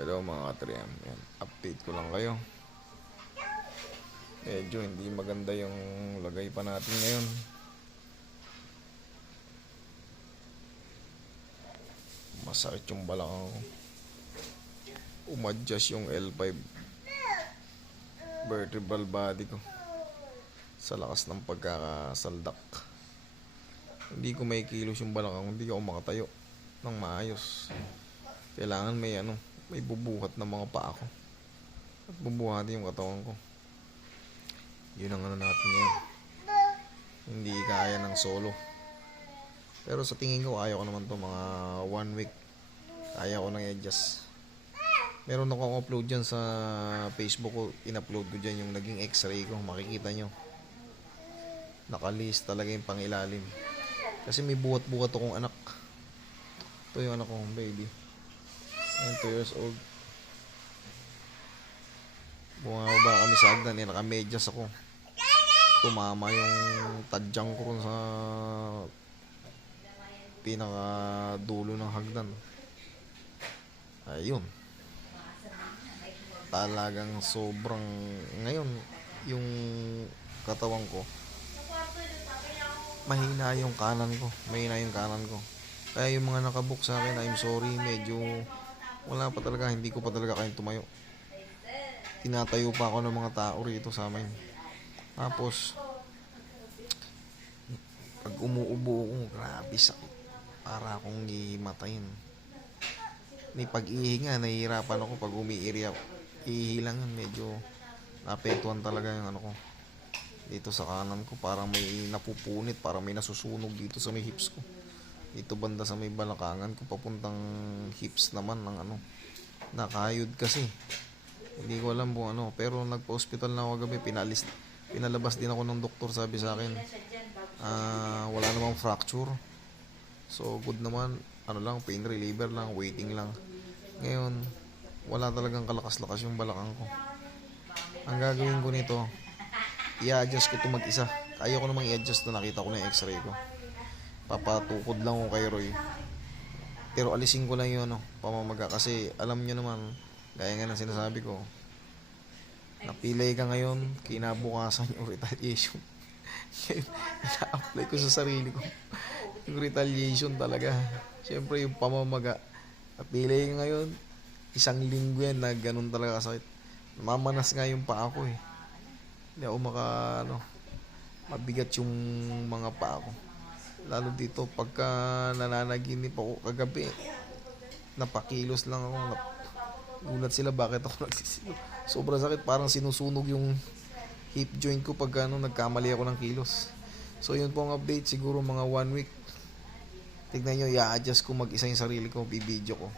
Hello mga ka-3M. Yan, update ko lang kayo. Medyo hindi maganda yung lagay pa natin ngayon. Masakit yung balakang ko. Umadjust yung L5 vertebral body ko sa lakas ng pagkakasaldak. Hindi ko may kilos yung balakang, hindi ako makatayo ng maayos. Kailangan may bubuhat ng mga paa ko at bubuhatin yung katawan ko. Yun ang natin ngayon. Hindi kaya ng solo, pero sa tingin ko kaya ko naman to mga 1 week. Kaya ko nang i-adjust. Meron akong upload dyan sa Facebook ko. In-upload ko dyan yung naging x-ray ko. Makikita nyo, nakalist talaga yung pangilalim. Kasi may buhat-buhat akong anak. Ito yung anak kong baby. 2 years old. Bumaba kami sa hagdan, nakamedyas ako. Tumama yung tadyang ko sa pinaka dulo ng hagdan. Ayun. Talagang sobrang ngayon yung katawan ko. Mahina yung kanan ko. Kaya yung mga nakabook sa akin, I'm sorry, medyo wala pa talaga, hindi ko pa talaga kayang tumayo. Tinatayo pa ako ng mga tao rito sa amin. Tapos pag umuubo ako, grabe sakit. Para akong hihimatayin. May pag-ihi nga, nahihirapan ako pag umiiri ako. Ihi lang yun, medyo naapektuhan talaga yung ko. Dito sa kanan ko, parang may napupunit, parang may nasusunog dito sa may hips ko. Dito banda sa may balakangan ko, papuntang hips naman ng nakayod kasi. Hindi ko alam kung pero nagpa-hospital na ako gabi, pinalabas din ako ng doktor, sabi sa akin, wala namang fracture. So good naman, lang, pain reliever lang, waiting lang. Ngayon, wala talagang kalakas-lakas yung balakang ko. Ang gagawin ko nito, i-adjust ko ito mag-isa. Kaya ko namang i-adjust na, nakita ko na yung x-ray ko. Papatukod lang ko kay Roy. Pero alisin ko lang yun, pamamaga. Kasi alam nyo naman, gaya nga ng sinasabi ko, napilay ka ngayon, kinabukasan yung retaliation. Ina-apply ko sa sarili ko yung retaliation talaga. Siyempre yung pamamaga, napilay ka ngayon, 1 linggo yan na ganun talaga kasakit. Mamanas nga yung paa ko. Hindi ako mabigat yung mga paa ko. Lalo dito pagka nananaginip ako kagabi, napakilos lang ako. Gulat sila bakit ako nagsisilo. Sobrang sakit, parang sinusunog yung hip joint ko pag nagkamali ako ng kilos. So yun po ang update, siguro mga 1 week. Tignan nyo, i-adjust ko mag-isa yung sarili ko, bibideo ko.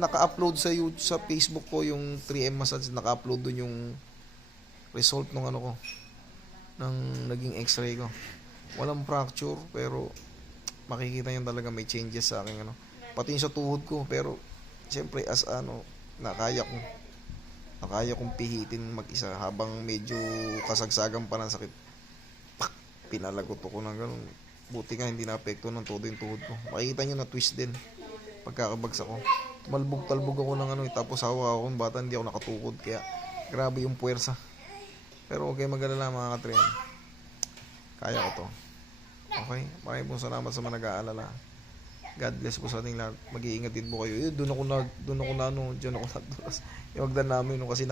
Naka-upload sa YouTube, sa Facebook ko yung 3M massage, naka-upload dun yung result ng ko, ng naging x-ray ko. Walang fracture, pero makikita nyo talaga may changes sa akin pati yung sa tuhod ko. Pero siyempre as nakaya kong pihitin mag-isa habang medyo kasagsagan pa ng sakit. Pinalagot ako ng ganun. Buti nga hindi na-apekto ng todo yung tuhod ko. Makikita nyo na twist din pagkakabagsak ko. Talbog ako ng tapos hawa ako ng bata, hindi ako nakatukod. Kaya grabe yung puwersa. Pero okay, mag-alala mga ka-3M. Kaya ko to. Okay? Maraming salamat sa mga nag-aalala. God bless po sa ating lahat. Mag-iingat din po kayo. Doon ako nagdulas. Yung hagdan namin kasi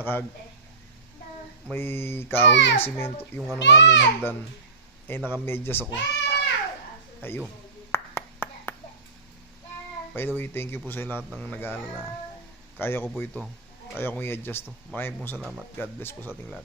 may kahoy yung simento, yung namin hagdan. Nakamedyas ako. Ayun. By the way, thank you po sa lahat ng nag-aalala. Kaya ko po ito. Kaya kong i-adjust to. Maraming salamat. God bless po sa ating lahat.